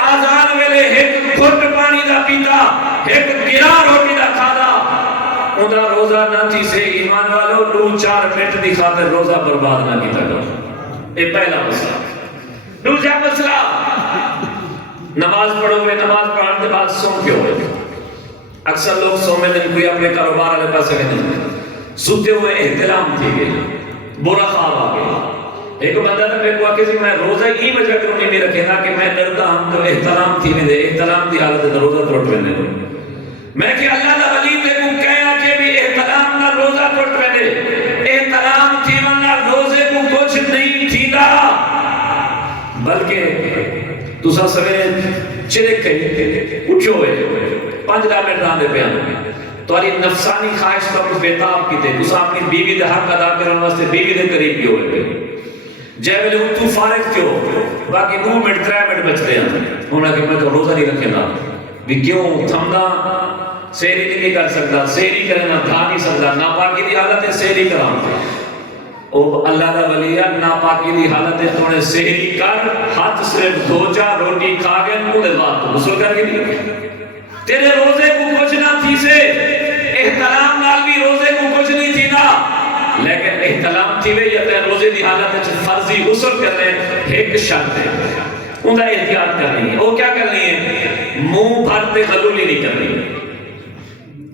اذان ویلے ایک گھٹ پانی دا پیتا ایک گرا روٹی دا کھادا اندھا روزہ نہ تھی سے ایمان والو 2-4 منٹ دی خاطر روزہ برباد نہ کیتا کرو۔ یہ پہلا مسئلہ۔ دوسرا مسئلہ نماز پڑھو گے، نماز پڑھنے کے بعد سو کیوں ہوئے؟ اکثر لوگ سو میں دن کوئی اپنے کاروبار والے پاس گئے نہیں، سوتے ہوئے احترام تھی گئے، برا خواب آ گئے، ایک بندہ تو میرے کو آکے سی میں روزہ ہی وجہ کروں نہیں رکھے گا کہ میں ڈرتا ہم تو احترام تھی میں دے احترام دی حالت ہے روزہ توڑ رہنے دے میں کہ اللہ دا ولی تے کو کہا کہ بھی احترام نہ روزہ توڑ رہنے احترام تھی منہ روزے کو کچھ نہیں تھی دا بلکہ تو سا سویرے چلک کہیں اٹھو ہوئے 5 منٹ رہاں دے پیاں تواری نفسانی خواہش کا کچھ بیتاب کی تے تو سا اپنی بیوی دے حق ادا کرنے واسطے بیوی دے قریب کی ہوئے جے میں لوگ تو فارغ کیوں باقی 2 منٹ 3 منٹ بچتے ہیں انہوں نے کہ میں تو روزہ نہیں رکھے گا بھی کیوں تھمنا سیری نہیں کر سکتا سیری کرنا تھا نہیں سکتا ناپاکی دی حالت ہے سیری کرا او اللہ دا ولیہ ناپاکی دی حالت ہے تو نے سیری کر ہاتھ صرف دھو جا روٹی کھا گئے انہوں نے بات تو غسل کر کے نہیں تیرے روزے کو کچھ نہ تھی سے احترام نال بھی روزے کو کچھ نہیں تھی نا لیکن احترام تھی وے یا تے روزے دی حالت ہے فرضی غسل کر رہے ایک شرط ہے انہوں نے احتیاط کرنی ہے وہ کیا کرنی ہے منہ بھرتے غلولی نہیں کرنی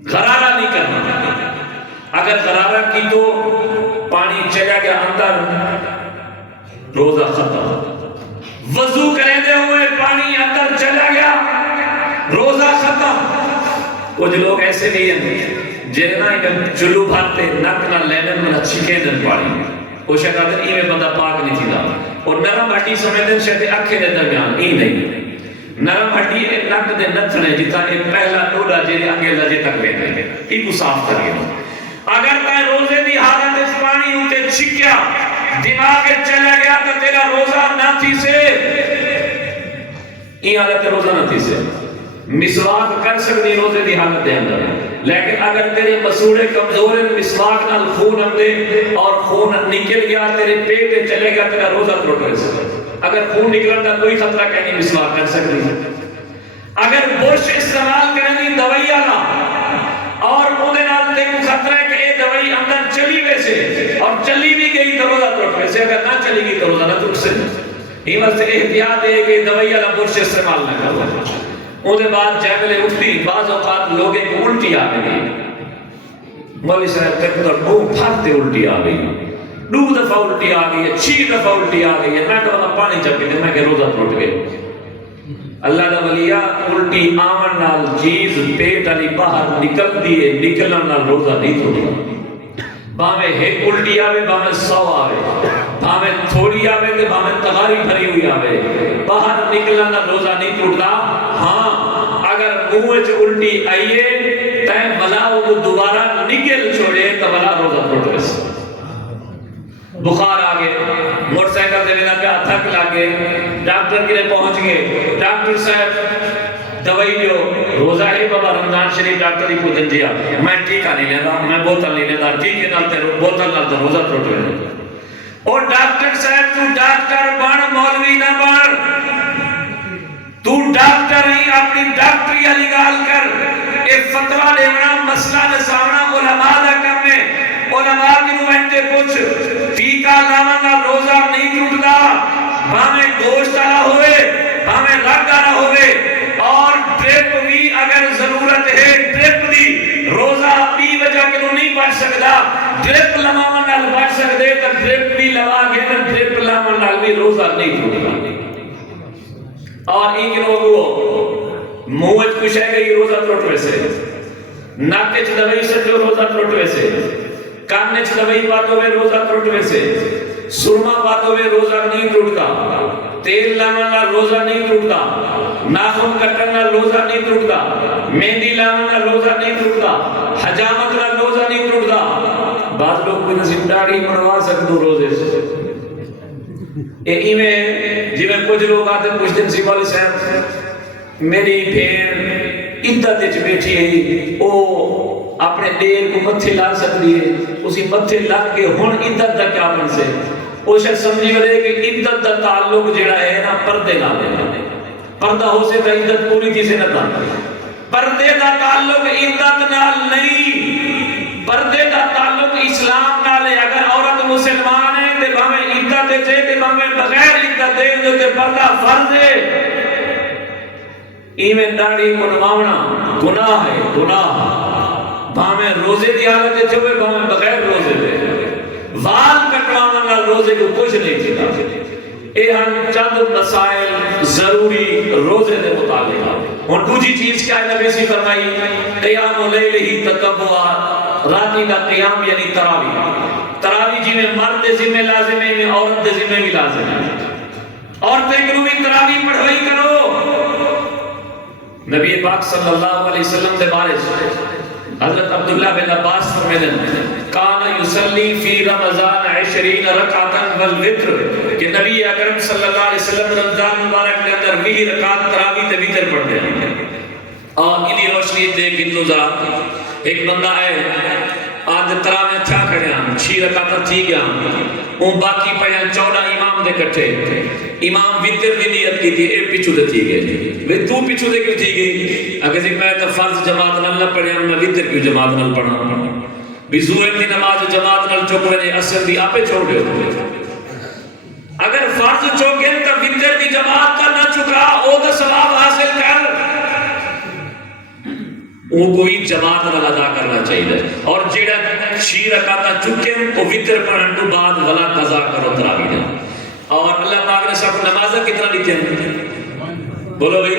غرارہ نہیں کرنا اگر غرارہ کی تو پانی چلا گیا اندر روزہ ختم وضو کریں دے ہوئے پانی اندر چلا گیا روزہ ختم کچھ لوگ ایسے نہیں ہیں جنہاں چلو بھرتے نک نہ لینن میں چھکے دن پانی وہ شاید آدھر ای میں بندہ پاک نہیں تھی دا اور نرم ہٹی سمیدن شاید اکھے دے درمیان ای نہیں نرم ہٹی ایک نک دے نتھنے جتا ایک پہلا نوڑا جیرے انگے لجے تک لے گئے ای کو صاف کر گئے اگر تے روزے دی حالت اس پانی ہوتے چھکیا دماغ چلا گیا تو تیرا روزہ نہ تھی سے ای حالت روزہ نہ تھی سے مسواک کر سکتی روزے دی حالت دے اندر لیکن اگر تیرے مسوڑے کمزور ہیں مسواک نال خون اندے اور خون نکل گیا تیرے پیٹ چلے گیا تیرا روزہ ٹوٹ رہے سکتا اگر خون نکلن کا کوئی خطرہ کہنی مسواک کر سکتی اگر برش استعمال کرنی دوائی آنا اور اندے نال تے کو خطرہ ہے کہ اے دوائی اندر چلی ویسے اور چلی بھی گئی تو روزہ ٹوٹ ویسے اگر نہ چلی گئی تو روزہ نہ ٹوٹ سے ہی واسطے احتیاط ہے کہ دوائی والا برش استعمال نہ کرو اندے بعد جیبلے اٹھتی بعض اوقات لوگیں کو الٹی آ گئی مولی صاحب تک تو دو پھرتے الٹی آ گئی 2 دفعہ الٹی آ گئی ہے 6 دفعہ الٹی آ گئی ہے میں کہا پانی چپی دے میں کہ روزہ ٹوٹ گئے اللہ دا ولیہ الٹی آمن نال چیز پیٹ علی باہر نکل دیئے نکلن نال روزہ نہیں ٹوٹا باہمیں ایک الٹی آوے باہمیں 100 آوے باہمیں تھوڑی آوے تے باہمیں تغاری بھری ہوئی آوے باہر نکلن نال روزہ نہیں ٹوٹا ہاں اگر منہ چ الٹی آئیے تے بلا وہ دوبارہ نکل چھوڑے تو بلا روزہ ٹوٹ گئے بخار آگے موٹر سائیکل سے میرا پہ تھک لگے ڈاکٹر کے لئے پہنچ گئے ڈاکٹر صاحب دوائی جو روزہ ہے بابا رمضان شریف ڈاکٹر ہی کو دن دیا میں ٹھیکہ نہیں لیتا میں بوتل نہیں لیتا ٹھیکے نالتے بوتل نالتے روزہ ٹوٹ گئے اور ڈاکٹر صاحب تو ڈاکٹر بن مولوی نہ بن تو ڈاکٹر ہی اپنی ڈاکٹری علی گال کر ایک فتوہ لیونا مسئلہ نساونا علماء دا کرنے علماء کی نوائنٹے کچھ ٹیکہ لانا روزہ نہیں ٹوٹتا ہمیں گوشت آنا ہوئے ہمیں رگ آنا ہوئے اور ڈرپ بھی اگر ضرورت ہے ڈرپ بھی روزہ اپنی وجہ کے نہیں پڑھ سکتا ڈرپ لمامن نال پڑھ سکتے تو ڈرپ بھی لوا گئے ڈرپ لمامن نال بھی روزہ نہیں ٹوٹتا اور ایک لوگوں موج کچھ ہے کہ یہ روزہ ٹوٹ ویسے ناکچ دوائی سے جو روزہ ٹوٹ ویسے کانچ دوائی پاتوں میں روزہ ٹوٹ ویسے سرما پاتوں میں روزہ نہیں ٹوٹتا تیل لانا روزہ نہیں ٹوٹتا ناخن کٹنا روزہ نہیں ٹوٹتا مہندی لانا روزہ نہیں ٹوٹتا حجامت لا روزہ نہیں ٹوٹتا بعض لوگ بھی نصیب داڑھی منوا سکتے روزے سے میں جی میں کچھ لوگ آتے ہیں کچھ دن سی والی صاحب میری بھیڑ عدت وچ بیٹھی ہے او اپنے دیر کو متھے لا سکتی ہے اسی متھے لگ کے ہن عدت دا کیا بن سے او شاید سمجھی ورے کہ عدت دا تعلق جڑا ہے نا پردے نال ہے پردہ ہو سے تے عدت پوری تھی سے نہ تھا پردے دا تعلق عدت نال نہیں پردے دا تعلق اسلام نال ہے اگر عورت مسلمان ہے تے بھاویں عدت تے تے بھاویں بغیر عدت دے تے پردہ فرض ہے ایویں داڑھی منواونا گناہ ہے گناہ بھاویں روزے دی حالت چوے بھاویں بغیر روزے دے وال کٹ کماون نال روزے کو کچھ نہیں تھیدا اے ہن چند مسائل ضروری روزے دے متعلق ہن دوسری چیز کیا ہے نبی سے فرمائی قیام اللیل ہی تطوع راتی دا قیام یعنی تراویح تراویح جی میں مرد دے ذمہ لازم ہے میں عورت دے ذمہ بھی لازم ہے عورتیں کو بھی تراویح پڑھوئی کرو نبی پاک صلی اللہ علیہ وسلم دے بارے حضرت عبداللہ بن عباس فرمیدن کان یصلی فی رمضان 20 رکعتا والوتر کہ نبی اکرم صلی اللہ علیہ وسلم رمضان مبارک کے اندر 20 رکعت تراویح تے وتر پڑھتے ہیں اور انہی روشنی دیکھ انو ذرا ایک بندہ ہے آج تراویح تھا کھڑے ہیں 6 رکعت تھی گیا وہ باقی پڑھے 14 امام دے کٹھے امام وتر دی نیت کی تھی اے پیچھو دے تھی گئے وہ تو پیچھو دے کیوں تھی گئی اگر میں تو فرض جماعت نہ پڑھے میں وتر کیوں جماعت نہ پڑھا بھی ظہر دی نماز جماعت نہ چوک رہے اثر دی آپے چھوڑ دے اگر فرض چوکے تو وتر دی جماعت کا نہ چکا او تو ثواب حاصل کر وہ کوئی جماعت نہ ادا کرنا چاہیے اور جیڑا 6 رکعت چکے وہ وتر پڑھن تو بعد ولا قضا کرو تراویح اور اللہ پاک نے سب نمازیں کتنا لکھتے ہیں بولو بھئی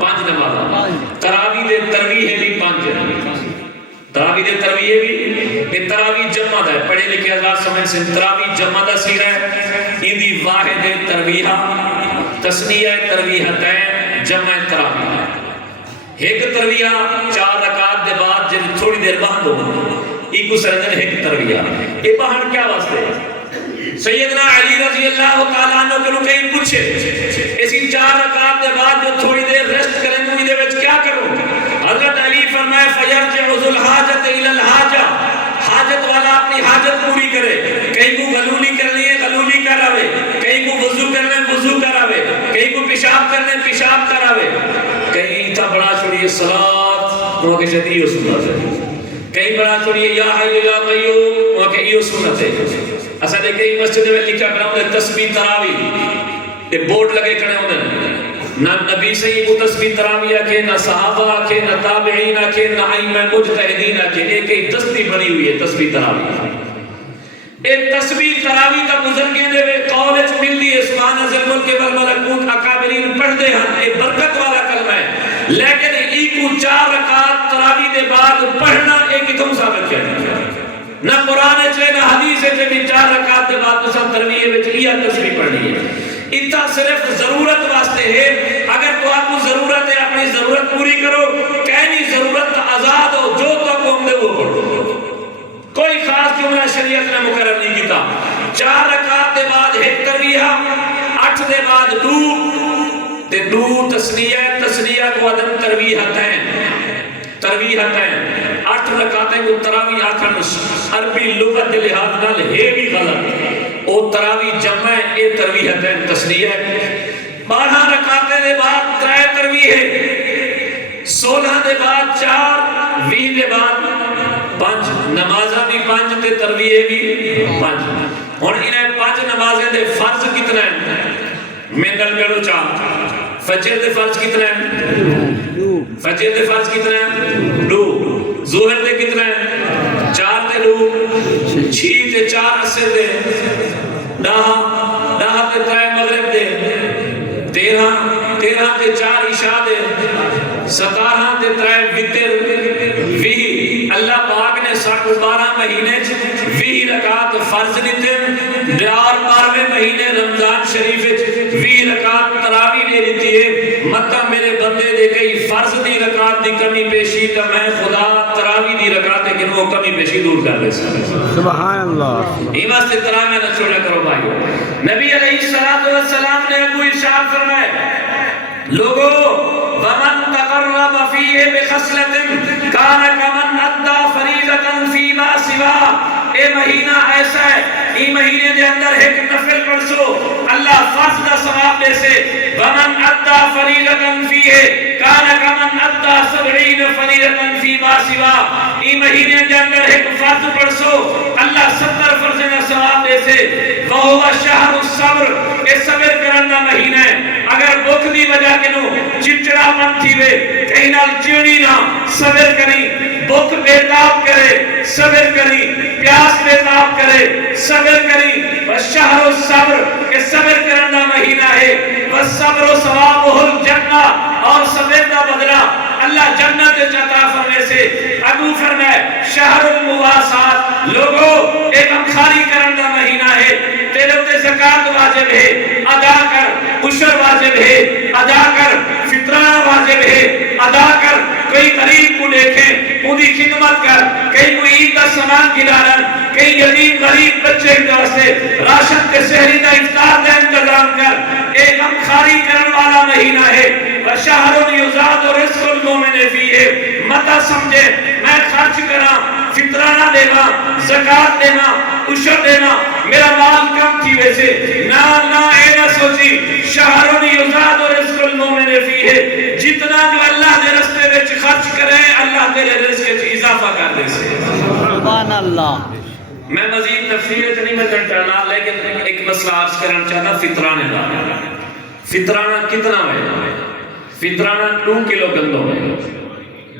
5 نمازیں تراویح دے ترویح بھی 5 تراویح دے ترویح بھی تراویح جمع ہے پڑھے لکھے حضرات سمجھ سے تراویح جمع دا سیر ہے اندی واحد ترویح تسنیہ ترویحتین جمع تراویح ایک ترویہ 4 رکعت دے بعد جب تھوڑی دیر بعد ہو ایک سردن ایک ترویہ یہ بہن کیا واسطے ہے سیدنا علی رضی اللہ تعالیٰ عنہ کے لوگ کہیں پوچھے اسی 4 رکعت دے بعد جو تھوڑی دیر ریسٹ کریں گے دے وچ کیا کرو حضرت علی فرمائے فیرجع ذو الحاجت الی الحاجہ حاجت والا اپنی حاجت پوری کرے کہیں کو غلولی کرنی ہے غلولی کراوے کہیں کو وضو کرنے وضو کراوے کہیں کو پیشاب کرنے پیشاب کراوے کہیں تھا بڑا چھوڑیے صلاۃ وہ کہ جدی ہو سنت ہے کہیں بڑا چھوڑیے یا حی یا قیوم وہ کہ یہ سنت ہے اسا دے کئی مسجد میں لکھا کرا ہوں تسبیح تراویح یہ بورڈ لگے کھڑے ہوں نہ نبی سے یہ تسبیح تراویح آکھے نہ صحابہ آکھے نہ تابعین آکھے نہ ائمہ مجتہدین آکھے ایک ایک دستی بنی ہوئی ہے تسبیح تراویح ایک تسبیح تراویح کا بزرگیں دے وے قول وچ ملدی ہے سبحان ذی الملک والملکوت اکابرین پڑھ دے ہن ایک برکت والا کلمہ ہے لیکن ایکو 4 رکعت تراویح دے بعد پڑھنا ایک کتوں ثابت کیا نہ قرآن چاہے نہ حدیث چاہے بھی 4 رکعت دے بعد تو سب ترویح میں چاہیے تسبیح پڑھنی ہے اتنا صرف ضرورت واسطے ہے اگر تو آپ کو ضرورت ہے اپنی ضرورت پوری کرو کہنی ضرورت آزاد ہو جو تو حکم دے وہ پڑھو کوئی خاص جملہ شریعت نے مقرر نہیں کیتا 4 رکعت دے بعد ایک ترویہ 8 دے بعد دو تسنیہ تسنیہ کو عدم ترویحتین 8 رکعتیں کو تراویح آکھن عربی لغت دے لحاظ نال ہے بھی غلط او تراویح جمع ہے اے ترویحتین تسنیہ 12 رکعتیں دے بعد 3 ترویح ہے 16 دے بعد 4 20 دے بعد 5 نمازہ بھی 5 تے ترویح بھی 5 اور انہیں 5 نمازیں دے فرض کتنا ہے میں نل بیڑو چاہ فجر دے فرض کتنا ہے فجر دے فرض کتنا ہے 2 ظہر دے کتنا ہے 4 تے 2 6 تے 4 عصر دے 10 تے 3 مغرب دے 13 تے 4 عشاء دے 17 تے 3 وتر 20 اللہ پاک نے 12 مہینے 20 رکعت فرض دیتے اور 12ویں مہینے رمضان شریف 20 رکعت تراویح دے دیتی ہے مطلب میرے بندے دے کئی فرض دی رکعت دی کمی پیشی تو میں خدا تراویح دی رکعت ہے کہ وہ کمی پیشی دور کر لے سبحان اللہ یہ واسطے تراویح نہ چھوڑا کرو بھائی نبی علیہ السلام نے ابو ارشاد فرمایا لوگو ومن تقرب فیہ بخصلت کان کمن ادى فریضۃ فیما سوا اے مہینہ ایسا ہے ای مہینے دے اندر ایک نفل پڑھو اللہ فرض دا ثواب دے سے ومن ادى فریضۃ فیہ کان کمن ادى 70 فریضۃ فیما سوا ای مہینے دے اندر ایک فرض پڑھو اللہ 70 فرض دا ثواب دے سے وہو شہر الصبر اے صبر کرنا مہینہ ہے اگر بھوک دی وجہ کے نو چڑچڑا من تھی وے کہیں نال چڑی نہ صبر کریں بھوک بیتاب کرے صبر کری، پیاس بیتاب کرے صبر کری، والشہر الصبر کہ صبر کرنا مہینہ ہے، والصبر ثوابہ الجنہ اور صبر کا بدلہ اللہ جنت عطا فرمائے سے ابو فرمائے شہر المواسات لوگوں ایک امخاری کرن دا مہینہ ہے، تیرے تے زکات واجب ہے ادا کر، عشر واجب ہے ادا کر، فطرہ واجب ہے ادا کر، کوئی غریب کو دیکھیں ان کی خدمت کر، کئی کوئی عید کا سامان گرانا، کئی یتیم غریب بچے کے واسطے راشن کے سحری کا افطار کا انتظام کر، ایک امخاری کرن والا مہینہ ہے، وشہر یزاد رزق المومن فیہ، متا سمجھے میں خرچ کرا، فطرانہ دینا، زکاة دینا، عشر دینا، میرا مال کم تھی ویسے نا اے نہ سوچی شہر یزاد رزق المومن فیہ، جتنا جو اللہ دے رستے وچ خرچ کرے اللہ تیرے رزق وچ اضافہ کر دے سے سبحان اللہ۔ میں مزید تفصیل نہیں میں کرنا لیکن ایک مسئلہ عرض کرنا چاہتا فطرانے کا۔ فطرانہ کتنا ہے؟ فطرانہ 2 کلو گندم ہے،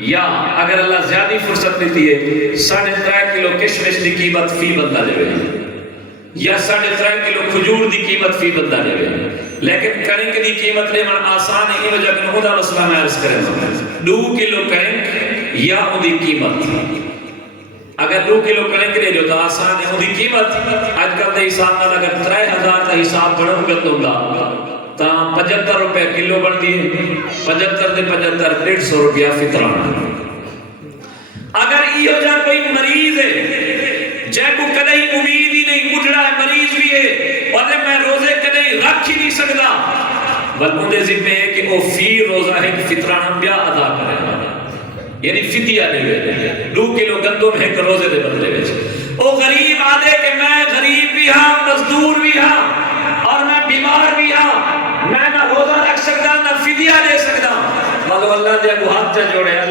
یا اگر اللہ زیادہ فرصت دیتی ہے 3.5 کلو کشمش دی قیمت فی بندہ دے یا 3.5 کلو کھجور دی قیمت فی بندہ دے، لیکن کنک دی قیمت لے من آسان ہے وجہ کہ خدا مسئلہ میں عرض کریں 2 کلو کنک یا ان دی قیمت، اگر 2 کلو کنک لے جو تو آسان ہے ان دی قیمت آج کل دے حساب میں اگر 3000 تا حساب بڑھوں گندم دا تا 75 روپے کلو بن دی، 75 دے 75 150 روپیہ فطرانہ۔ اگر یہ جا کوئی مریض ہے جے کو کدئی امید ہی نہیں، مجھڑا ہے مریض بھی ہے اور میں روزے کدئی رکھ ہی نہیں سکتا، بل انہیں ذمہ ہے کہ وہ فی روزہ ہے کہ فطرانہ بیا ادا کرے، یعنی فدیہ دے 2 کلو گندم ہے کہ روزے دے بدلے وچ۔ وہ غریب آدھے کہ میں غریب بھی ہاں، مزدور بھی ہاں اور میں بیمار بھی ہاں، میں نہ روزہ رکھ سکتا نہ فدیہ دے سکتا، مگر اللہ دے کو ہاتھ جوڑے اللہ